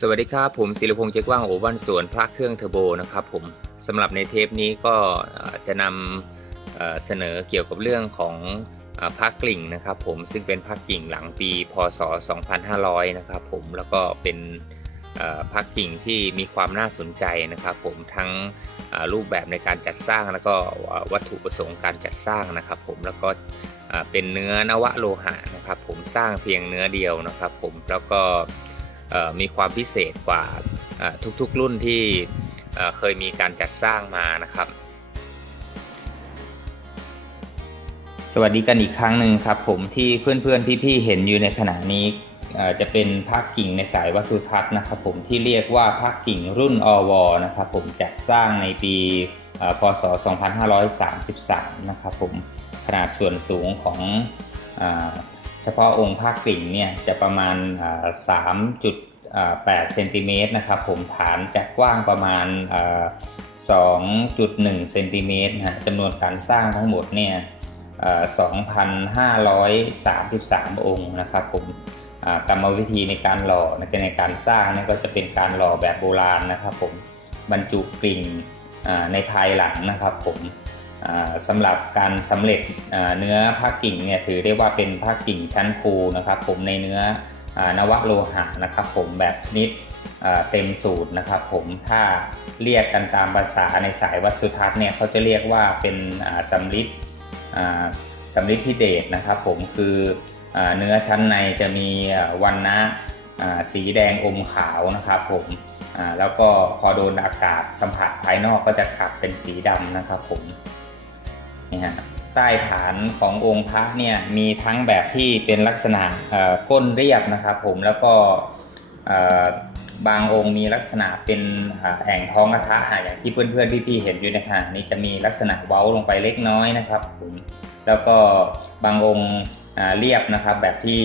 สวัสดีครับผมศิริพงษ์เจ๊กว่างโอวันสวนพระเครื่องเทอร์โบนะครับผมสำหรับในเทปนี้ก็จะนำเสนอเกี่ยวกับเรื่องของพระกลิ่งนะครับผมซึ่งเป็นพระกลิ่งหลังปีพศ2500นะครับผมแล้วก็เป็นพระกลิ่งที่มีความน่าสนใจนะครับผมทั้งรูปแบบในการจัดสร้างแล้วก็วัตถุประสงค์การจัดสร้างนะครับผมแล้วก็เป็นเนื้อนวโลหะนะครับผมสร้างเพียงเนื้อเดียวนะครับผมแล้วก็มีความพิเศษกว่าทุกๆรุ่นที่เคยมีการจัดสร้างมานะครับสวัสดีกันอีกครั้งหนึ่งครับผมที่เพื่อนๆพี่ๆเห็นอยู่ในขณะนี้จะเป็นพระกิ่งในสายวสุทัศน์นะครับผมที่เรียกว่าพระกิ่งรุ่นอวนะครับผมจัดสร้างในปีพศ2533นะครับผมขนาดส่วนสูงของเฉพาะองค์พระกิ่งเนี่ยจะประมาณ3.8 เซนติเมตรนะครับผมฐานจะกว้างประมาณ2.1 เซนติเมตรนะจำนวนการสร้างทั้งหมดเนี่ย2,533 องค์นะครับผมกรรมวิธีในการหล่อในการสร้างนี่ก็จะเป็นการหล่อแบบโบราณนะครับผมบรรจุกลิ่งในภายหลังนะครับผมสำหรับการสำเร็จเนื้อพระกิ่งเนี่ยถือได้ว่าเป็นพระกิ่งชั้นครูนะครับผมในเนื้อนวโลหะนะครับผมแบบชนิดเต็มสูตรนะครับผมถ้าเรียกกันตามภาษาในสายวัดสุทัศน์เนี่ยเขาจะเรียกว่าเป็นสำริดพิเดชนะครับผมคือเนื้อชั้นในจะมีวรรณะสีแดงอมขาวนะครับผมแล้วก็พอโดนอากาศสัมผัสภายนอกก็จะกลับเป็นสีดำนะครับผมนี่ฮะใต้ฐานขององค์พระเนี่ยมีทั้งแบบที่เป็นลักษณะก้นเรียบนะครับผมแล้วก็บางองค์มีลักษณะเป็นแอ่งท้องกระทะอย่างที่เพื่อนๆพี่ๆเห็นอยู่ในขณะนี้จะมีลักษณะเว้าลงไปเล็กน้อยนะครับผมแล้วก็บางองค์เรียบนะครับแบบที่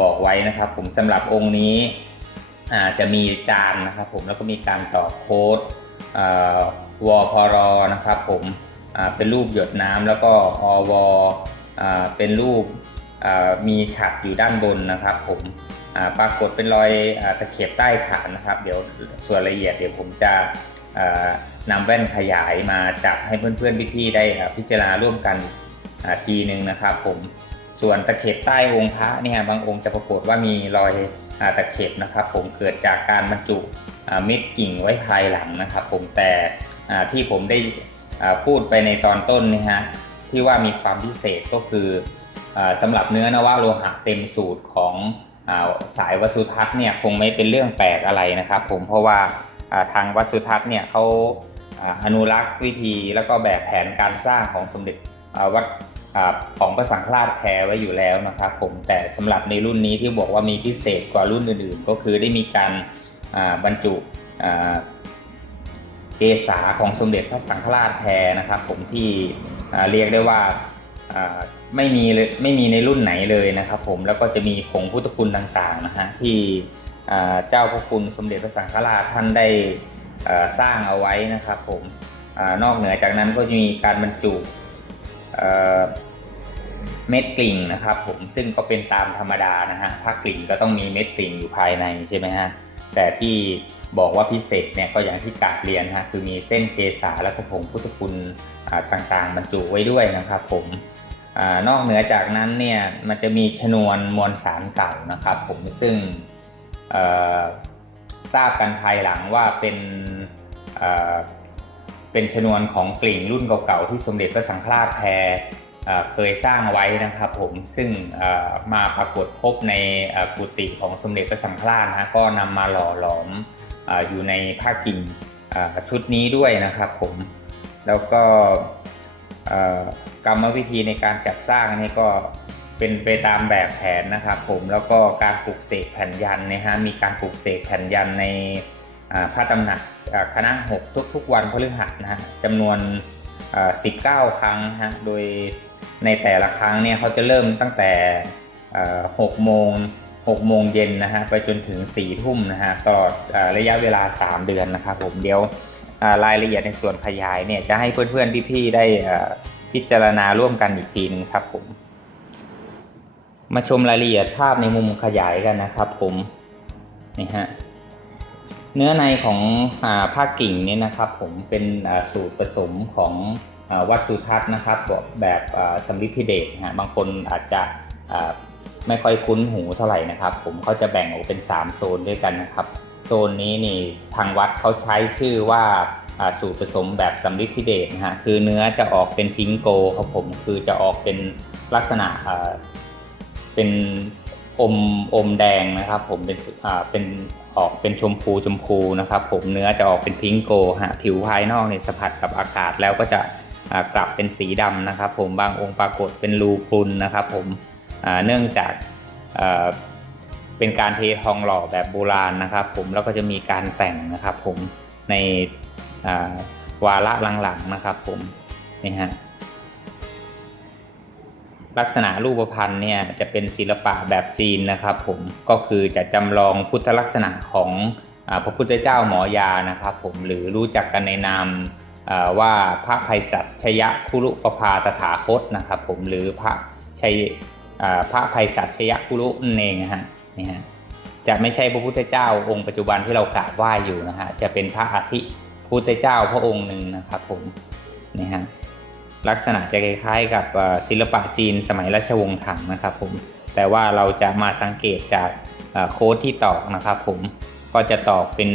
บอกไว้นะครับผมสำหรับองค์นี้จะมีจานนะครับผมแล้วก็มีการต่อโค้ดวพรนะครับผมเป็นรูปหยดน้ำแล้วก็อวเป็นรูปมีฉัตรอยู่ด้านบนนะครับผมปรากฏเป็นรอยตะเข็บใต้ฐานนะครับเดี๋ยวส่วนละเอียดเดี๋ยวผมจะนำแว่นขยายมาจับให้เพื่อนๆพี่ๆได้พิจารณาร่วมกันทีหนึ่งนะครับผมส่วนตะเข็บใต้องค์พระเนี่ยบางองค์จะปรากฏว่ามีรอยตะเข็บนะครับผมเกิดจากการบรรจุเม็ดกิ่งไว้ภายหลังนะครับผมแต่ที่ผมได้พูดไปในตอนต้นนะฮะที่ว่ามีความพิเศษก็คือสำหรับเนื้อนวโลหะเต็มสูตรของสายวสุทัศน์เนี่ยคงไม่เป็นเรื่องแปลกอะไรนะครับผมเพราะว่าทางวัดสุทัศน์เนี่ยเขาอนุรักษ์วิธีแล้วก็แบบแผนการสร้างของสมเด็จวัดของพระสังฆราชแท้ไว้อยู่แล้วนะครับผมแต่สำหรับในรุ่นนี้ที่บอกว่ามีพิเศษกว่ารุ่นอื่นๆก็คือได้มีการบรรจุเกศาของสมเด็จพระสังฆราชแท้นะครับผมที่เรียกได้ว่าไม่มีในรุ่นไหนเลยนะครับผมแล้วก็จะมีผงพุทธคุณต่างๆนะฮะที่เจ้าพระคุณสมเด็จพระสังฆราชท่านได้สร้างเอาไว้นะครับผมนอกเหนือจากนั้นก็จะมีการบรรจุเม็ดกลิ่งนะครับผมซึ่งก็เป็นตามธรรมดานะฮะพระกลิ่งก็ต้องมีเม็ดกลิ่งอยู่ภายในใช่ไหมฮะแต่ที่บอกว่าพิเศษเนี่ยก็อย่างที่กราบเรียนฮะคือมีเส้นเกศาและก็ผงพุทธคุณต่างๆบรรจุไว้ด้วยนะครับผมนอกเหนือจากนั้นเนี่ยมันจะมีชนวนมวลสารเก่านะครับผมซึ่งทราบกันภายหลังว่าเป็นชนวนของกลิ่งรุ่นเก่าๆที่สมเด็จพระสังฆราชแท้เคยสร้างไว้นะครับผมซึ่งมาปรากฏพบในกุฏิของสมเด็จพระสังฆราชนะก็นำมาหล่อหลอมอยู่ในผ้ากิ่งชุดนี้ด้วยนะครับผมแล้วก็กรรมวิธีในการจัดสร้างนี่ก็เป็นไปตามแบบแผนนะครับผมแล้วก็การปลุกเสกแผ่นยันนะฮะมีการปลุกเสกแผ่นยันในพระตำหนักคณะ6ทุกวันพฤหัสนะฮะจำนวน19 ครั้งฮะโดยในแต่ละครั้งเนี่ยเขาจะเริ่มตั้งแต่6 โมงเย็นนะฮะไปจนถึง4 ทุ่มนะฮะตลอดระยะเวลา3 เดือนนะครับผมเดี๋ยวรายละเอียดในส่วนขยายเนี่ยจะให้เพื่อนๆพี่ๆได้พิจารณาร่วมกันอีกทีนึงครับผมมาชมรายละเอียดภาพในมุมขยายกันนะครับผม นี่ฮะเนื้อในของผ้ากิ่งนี่นะครับผมเป็นสูตรผสมของวัดสุทัศน์นะครับแบบสำริดธิเดชฮะบางคนอาจจะไม่ค่อยคุ้นหูเท่าไหร่นะครับผมเขาจะแบ่งออกเป็น3โซนด้วยกันนะครับโซนนี้นี่ทางวัดเขาใช้ชื่อว่าสูตรผสมแบบสำริดธิเดชนะฮะคือเนื้อจะออกเป็นพิงโกครับผมคือจะออกเป็นลักษณะเป็นอมแดงนะครับผมเป็นออกเป็นชมพูนะครับผมเนื้อจะออกเป็นพิงโกฮะผิวภายนอกเนี่ยสัมผัสกับอากาศแล้วก็จะกลับเป็นสีดำนะครับผมบางองค์ปรากฏเป็นรูพรุนนะครับผมเนื่องจากเป็นการเททองหล่อแบบโบราณนะครับผมแล้วก็จะมีการแต่งนะครับผมในวาระหลังๆนะครับผมนี่ฮะลักษณะรูปพรรณเนี่ยจะเป็นศิลปะแบบจีนนะครับผมก็คือจะจำลองพุทธลักษณะของพระพุทธเจ้าหมอยานะครับผมหรือรู้จักกันในนามว่าพระไพศาลชยคุรุปภาตถาคตนะครับผมหรือพระไพศาลชยคุรุนั่นเองฮะนี่ฮะจะไม่ใช่พระพุทธเจ้าองค์ปัจจุบันที่เรากราบไหว้อยู่นะฮะจะเป็นพระอธิพุทธเจ้าพระองค์หนึ่งนะครับผมนี่ฮะลักษณะจะคล้ายๆกับศิลปะจีนสมัยรัชวงศ์ถังนะครับผมแต่ว่าเราจะมาสังเกตจากโค้ดที่ตอกนะครับผมก็จะตอกเป็น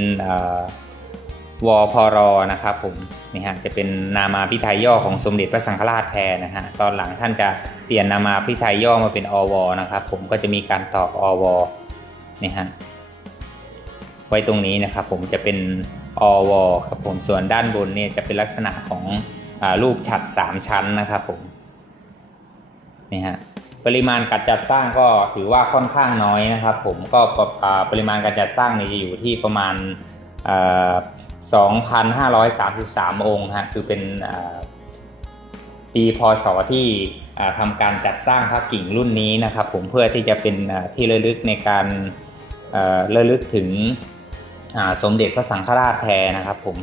วพรนะครับผมนี่ฮะจะเป็นนามาพิไทยย่อของสมเด็จพระสังฆราชแทนนะฮะตอนหลังท่านจะเปลี่ยนนามาพิไทยย่อมาเป็นอวนะครับผมก็จะมีการตอกอวนี่ฮะไว้ตรงนี้นะครับผมจะเป็นอวครับผมส่วนด้านบนเนี่ยจะเป็นลักษณะของรูปฉัตร3ชั้นนะครับผมนี่ฮะปริมาณการจัดสร้างก็ถือว่าค่อนข้างน้อยนะครับผมก็ปริมาณการจัดสร้างเนี่ยจะอยู่ที่ประมาณ2,533 องค์ฮะคือเป็นปีพ.ศ. ที่ทำการจัดสร้างพระกิ่งรุ่นนี้นะครับผมเพื่อที่จะเป็นที่ระลึกในการระลึกถึงสมเด็จพระสังฆราชแทนนะครับผม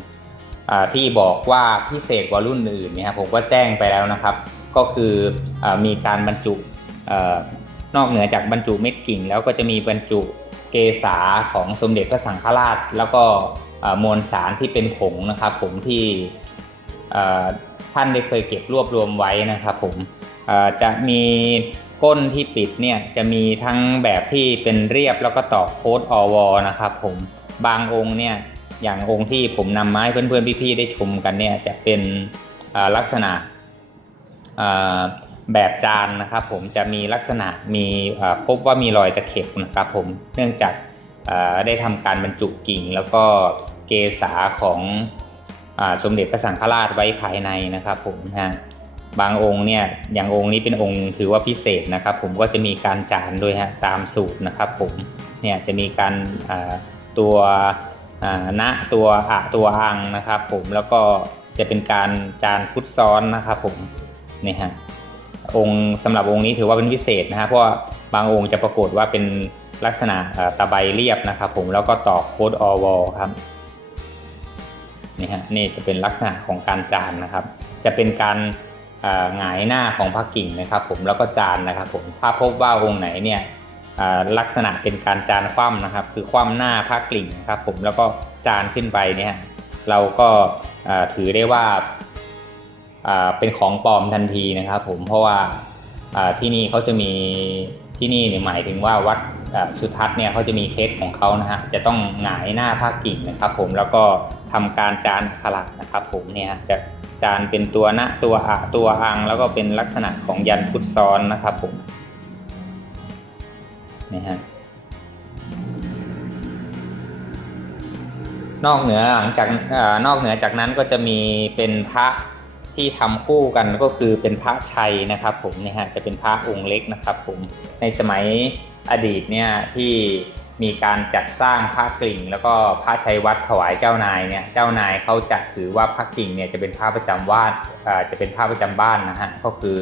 ที่บอกว่าพิเศษกว่ารุ่นอื่นเนี่ยผมก็แจ้งไปแล้วนะครับก็คือมีการบรรจุนอกเหนือจากบรรจุเม็ดกิ่งแล้วก็จะมีบรรจุเกษาของสมเด็จพระสังฆราชแล้วก็มวลสารที่เป็นผงนะครับผมที่ท่านได้เคยเก็บรวบรวมไว้นะครับผมจะมีก้นที่ปิดเนี่ยจะมีทั้งแบบที่เป็นเรียบแล้วก็ตอกโค้ดอวนะครับผมบางองค์เนี่ยอย่างองค์ที่ผมนำมาให้เพื่อนๆพี่ๆได้ชมกันเนี่ยจะเป็นลักษณะแบบจานนะครับผมจะมีลักษณะมีพบว่ามีรอยตะเข็บนะครับผมเนื่องจากได้ทำการบรรจุกิ่งแล้วก็เกษาของสมเด็จพระสังฆราชไว้ภายในนะครับผมนะบางองค์เนี่ยอย่างองค์นี้เป็นองค์ถือว่าพิเศษนะครับผมก็จะมีการจานด้วยฮะตามสูตรนะครับผมเนี่ยจะมีการตัวณตัวอังนะครับผมแล้วก็จะเป็นการจานพุทธซ้อนนะครับผมนี่ฮะองค์สำหรับองค์นี้ถือว่าเป็นพิเศษนะฮะเพราะว่าบางองค์จะปรากฏว่าเป็นลักษณะตะไบเรียบนะครับผมแล้วก็ต่อโค้ดอวครับนี่ฮะนี่จะเป็นลักษณะของการจานนะครับจะเป็นการหงายหน้าของพระกิ่งนะครับผมแล้วก็จานนะครับผมถ้าพบว่าองค์ไหนเนี่ยลักษณะเป็นการจานคว่ำนะครับคือคว่ำหน้าพระกิ่งนะครับผมแล้วก็จานขึ้นไปเนี่ยเราก็ถือได้ว่าเป็นของปลอมทันทีนะครับผมเพราะว่าที่นี่เขาจะมีที่นี่เนี่ยหมายถึงว่าวัดสุทัศน์เนี่ยเขาจะมีเคสของเขานะฮะจะต้องหงายหน้าพระกิ่งนะครับผมแล้วก็ทำการจานอักขระนะครับผมเนี่ยจะจานเป็นตัวณตัวอังแล้วก็เป็นลักษณะของยันพุทธซ้อนนะครับผมนี่ฮะนอกเหนือจากนั้นก็จะมีเป็นพระที่ทำคู่กันก็คือเป็นพระชัยนะครับผมเนี่ยฮะจะเป็นพระองค์เล็กนะครับผมในสมัยอดีตเนี่ยที่มีการจัดสร้างพระกิ่งแล้วก็พระชัยวัดถวายเจ้านายเนี่ยเจ้านายเขาจะถือว่าพระกิ่งเนี่ยจะเป็นพระประจำบ้านจะเป็นพระประจำบ้านนะฮะก็คือ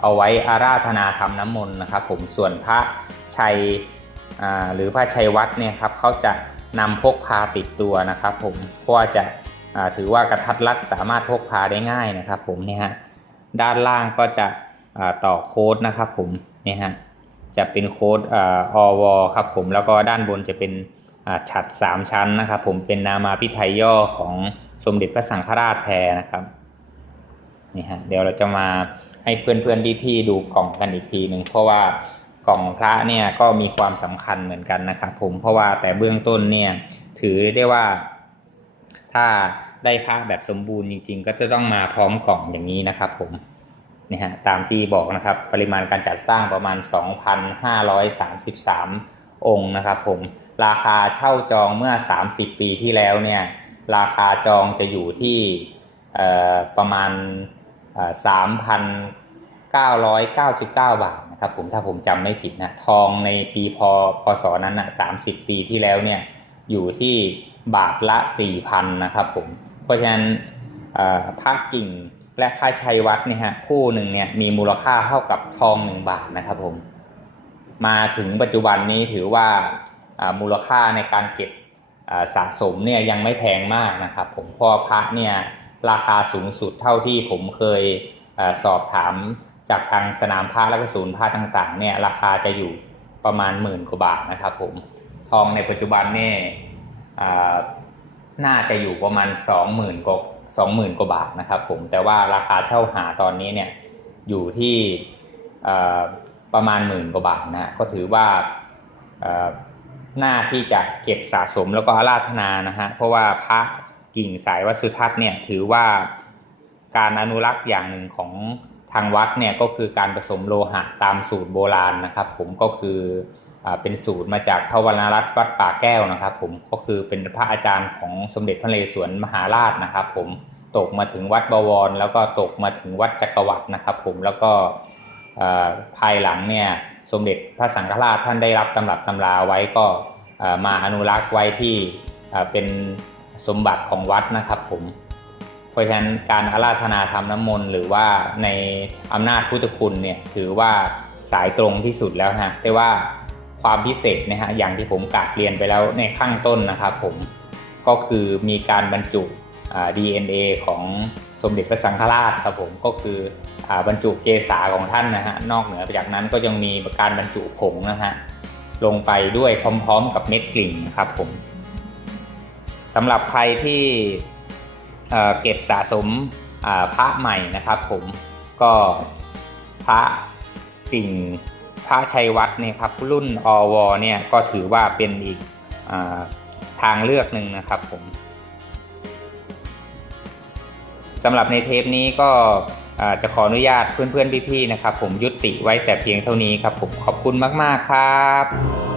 เอาไว้อาราธนาทำน้ำมนต์นะครับผมส่วนพระชัยหรือพระชัยวัดเนี่ยครับเขาจะนำพกพาติดตัวนะครับผมเพราะว่าจะถือว่ากระทัดรัดสามารถพกพาได้ง่ายนะครับผมเนี่ยฮะด้านล่างก็จะต่อโค้ดนะครับผมเนี่ยฮะจะเป็นโค้ดอวครับผมแล้วก็ด้านบนจะเป็น ฉัตร3ชั้นนะครับผมเป็นนามาพิไทยย่อของสมเด็จพระสังฆราชแพรนะครับนี่ฮะเดี๋ยวเราจะมาให้เพื่อนๆพี่ๆดูกล่องกันอีกทีหนึ่งเพราะว่ากล่องพระเนี่ยก็มีความสำคัญเหมือนกันนะครับผมเพราะว่าแต่เบื้องต้นเนี่ยถือได้ว่าถ้าได้พระแบบสมบูรณ์จริงๆก็จะต้องมาพร้อมกล่องอย่างนี้นะครับผมนี่ฮะตามที่บอกนะครับปริมาณการจัดสร้างประมาณ 2,533 องค์นะครับผมราคาเช่าจองเมื่อ30 ปีที่แล้วเนี่ยราคาจองจะอยู่ที่ประมาณ3,999 บาทนะครับผมถ้าผมจำไม่ผิดนะทองในปีพศนั้นนะ30 ปีที่แล้วเนี่ยอยู่ที่บาทละ 4,000 นะครับผมเพราะฉะนั้นพระกิ่งและพระชัยวัฒน์เนี่ยฮะคู่หนึ่งเนี่ยมีมูลค่าเท่ากับทอง1 บาทนะครับผมมาถึงปัจจุบันนี้ถือว่ามูลค่าในการเก็บสะสมเนี่ยยังไม่แพงมากนะครับผมเพราะพระเนี่ยราคาสูงสุดเท่าที่ผมเคยสอบถามจากทางสนามพระและก็ศูนย์พระต่างๆเนี่ยราคาจะอยู่ประมาณ10,000 กว่าบาทนะครับผมทองในปัจจุบันเนี่ยน่าจะอยู่ประมาณ20,000 กว่าบาทนะครับผมแต่ว่าราคาเช่าหาตอนนี้เนี่ยอยู่ที่ประมาณ10,000 กว่าบาทนะก็ถือว่าหน้าที่จะเก็บสะสมแล้วก็อาราธนานะฮะเพราะว่าพระกิ่งสายวัดสุทัศน์เนี่ยถือว่าการอนุรักษ์อย่างหนึ่งของทางวัดเนี่ยก็คือการผสมโลหะตามสูตรโบราณนะครับผมก็คือเป็นสูตรมาจากพระวรรณรัตน์วัดป่าแก้วนะครับผมก็คือเป็นพระอาจารย์ของสมเด็จพระนเรศวรมหาราชนะครับผมตกมาถึงวัดบวรแล้วก็ตกมาถึงวัดจักรวรรดินะครับผมแล้วก็ภายหลังเนี่ยสมเด็จพระสังฆราชท่านได้รับตำรับตำราไว้ก็มาอนุรักษ์ไว้ที่เป็นสมบัติของวัดนะครับผมเพราะฉะนั้นการอาราธนาทำน้ำมนต์หรือว่าในอำนาจพุทธคุณเนี่ยถือว่าสายตรงที่สุดแล้วนะแต่ว่าความพิเศษนะฮะอย่างที่ผมกล่าวเรียนไปแล้วในข้างต้นนะครับผมก็คือมีการบรรจุDNA ของสมเด็จพระสังฆราชครับผมก็คือบรรจุเกศาของท่านนะฮะนอกเหนือไปจากนั้นก็ยังมีการบรรจุผงนะฮะลงไปด้วยพร้อมๆกับเม็ดกลิ่นครับผมสำหรับใครที่เก็บสะสมพระใหม่นะครับผมก็พระกิ่งพระชัยวัฒน์เนี่ยครับรุ่นอวเนี่ยก็ถือว่าเป็นอีกทางเลือกหนึ่งนะครับผมสำหรับในเทปนี้ก็จะขออนุญาตเพื่อนๆพี่ๆนะครับผมยุติไว้แต่เพียงเท่านี้ครับผมขอบคุณมากๆครับ